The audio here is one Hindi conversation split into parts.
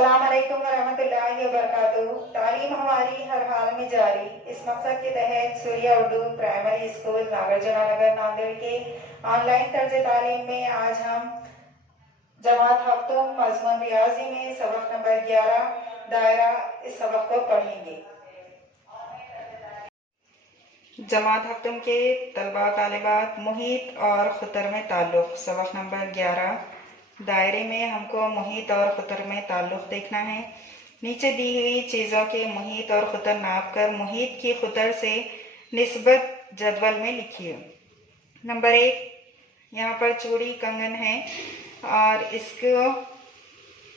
अस्सलाम वालेकुम वरहमतुल्लाहि वबरकातुहू। तालीम हमारी हर हाल में जारी, इस मकसद के तहत सूर्या उर्दू प्राइमरी स्कूल नागार्जुना नगर नांदेड़ के ऑनलाइन तर्ज तालीम में आज हम जमात हफ्तुम मज़मून रियाजी में सबक नंबर 11 दायरा इस सबक को पढ़ेंगे। जमात हफ्तुम के तलबा तालिबात मुहीत और खुतर में ताल्लुक़ सबक नंबर 11 दायरे में हमको मुहीत और खुतर में ताल्लुक़ देखना है। नीचे दी हुई चीज़ों के मुहीत और खुतर नाप कर मुहीत की खुतर से निस्बत जदवल में लिखिए। नंबर 1, यहाँ पर चूड़ी कंगन है और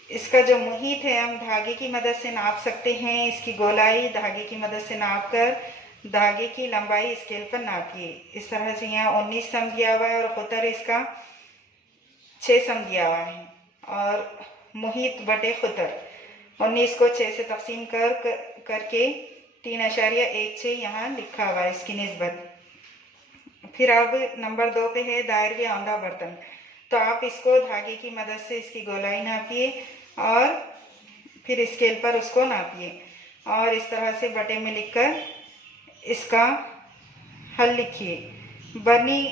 इसका जो मुहीत है हम धागे की मदद से नाप सकते हैं। इसकी गोलाई धागे की मदद से नाप कर धागे की लंबाई स्केल पर नापिए। इस तरह से यहाँ 19 सम दिया हुआ है और खुतर इसका 6 सम दिया हुआ है और मुहीत बटे खुतर 19 को 6 से तकसीम करके 3.16 यहाँ लिखा हुआ है इसकी निस्बत। फिर अब नंबर 2 पे है दायरे औंधा बर्तन, तो आप इसको धागे की मदद से इसकी गोलाई नापिए और फिर स्केल पर उसको नापिए और इस तरह से बटे में लिखकर इसका हल लिखिए। बरनी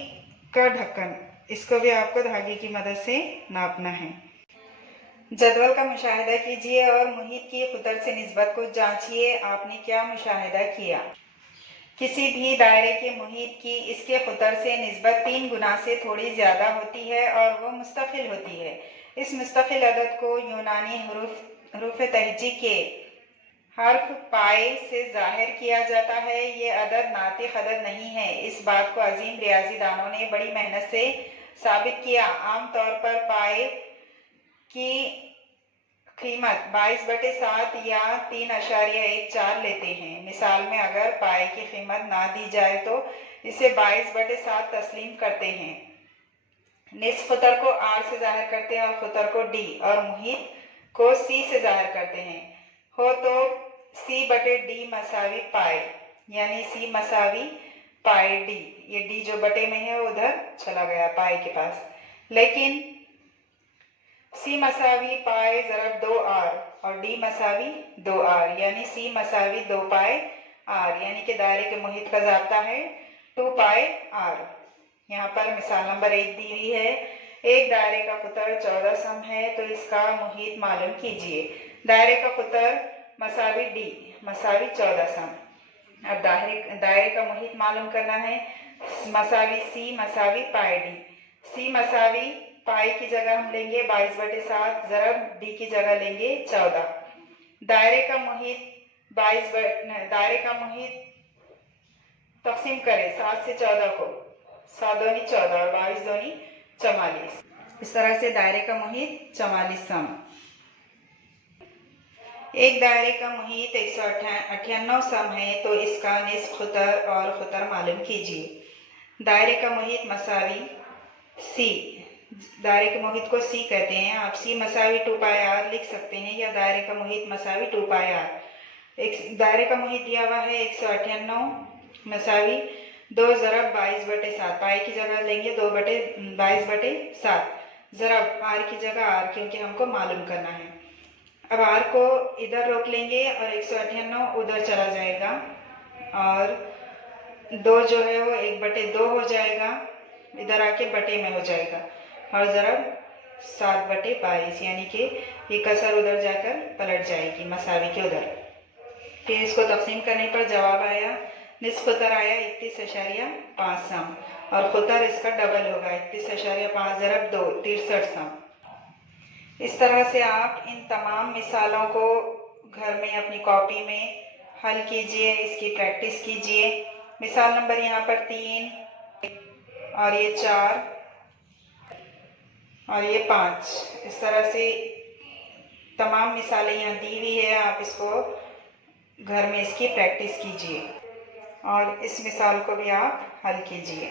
का ढक्कन, इसको भी आपको धागे की मदद से नापना है। जदवल का मुशाहिदा कीजिए और मुहीत की खुतर से निस्बत को जांचिए। आपने क्या मुशाहिदा किया? किसी भी दायरे के मुहीत की इसके खुतर से निस्बत 3 गुना से थोड़ी ज़्यादा होती है और वो मुस्तकिल होती है। इस मुस्तकिल अदद को यूनानी हरूफ तहजी के हर्फ पाए से जाहिर किया जाता है। ये अदद नातिक अदद नहीं है। इस बात को अजीम रियाजी दानों ने बड़ी मेहनत से साबित किया। आमतौर पर पाए की कीमत 22/7 या 3.14 लेते हैं। मिसाल में अगर पाए की कीमत ना दी जाए तो इसे 22/7 तस्लीम करते हैं। निस्फ खुतर को R से जाहिर करते हैं और खुतर को D और मुहीत को C से जाहिर करते हैं। हो तो C/D मसावी पाए, यानी C मसावी पाए D। ये D जो बटे में है उधर चला गया पाए के पास, लेकिन C मसावी पाए ज़रब 2R और D मसावी 2R, यानी C मसावी 2 पाए R, यानी कि दायरे के मुहीत का ज़ाब्ता है 2 पाए R। यहाँ पर मिसाल नंबर 1 दी हुई है। एक दायरे का खुतर 14 सम है तो इसका मुहीत मालूम कीजिए। दायरे का खुतर मसावी D मसावी 14 सम। अब दायरे का मुहीत मालूम करना है। मसावी C मसावी पाए D। C मसावी पाई की जगह हम लेंगे 22/7 ज़रब D की जगह लेंगे 14। दायरे का मुहीत तकसीम करें 7 से 14 को। 7 दूनी 14 और 22 दूनी 44। इस तरह से दायरे का मुहीत 44 सम। एक दायरे का मुहीत 198 सम है तो इसका निस्फ खुतर और खुतर मालूम कीजिए। दायरे का मुहीत मसावी C, दायरे के मुहीत को C कहते हैं। आप C मसावी 2 पाई R लिख सकते हैं या दायरे का मुहीत मसावी 2 पाई R। एक दायरे का मुहीत दिया हुआ है 198 मसावी 2 ज़रब 22/7। पाई की जगह लेंगे 2/22/7 ज़रब R की जगह R, क्योंकि हमको मालूम करना है। अब R को इधर रोक लेंगे और 198 उधर चला जाएगा और 2 जो है वो 1/2 हो जाएगा, इधर आके बटे में हो जाएगा और ज़रब 7/22, यानी कि ये कसर उधर जाकर पलट जाएगी मसावी के उधर। फिर इसको तकसीम करने पर जवाब आया, निस्फ खुतर आया 31.5 सम और खुतर इसका डबल होगा 31.5 ज़रब 2 63 सम। इस तरह से आप इन तमाम मिसालों को घर में अपनी कॉपी में हल कीजिए, इसकी प्रैक्टिस कीजिए। मिसाल नंबर यहाँ पर 3 और ये 4 और ये 5, इस तरह से तमाम मिसालें यहाँ दी हुई है। आप इसको घर में इसकी प्रैक्टिस कीजिए और इस मिसाल को भी आप हल कीजिए।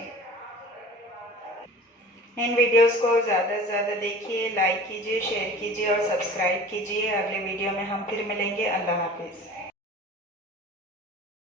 इन वीडियोस को ज़्यादा से ज़्यादा देखिए, लाइक कीजिए, शेयर कीजिए और सब्सक्राइब कीजिए। अगले वीडियो में हम फिर मिलेंगे। अल्लाह हाफिज़।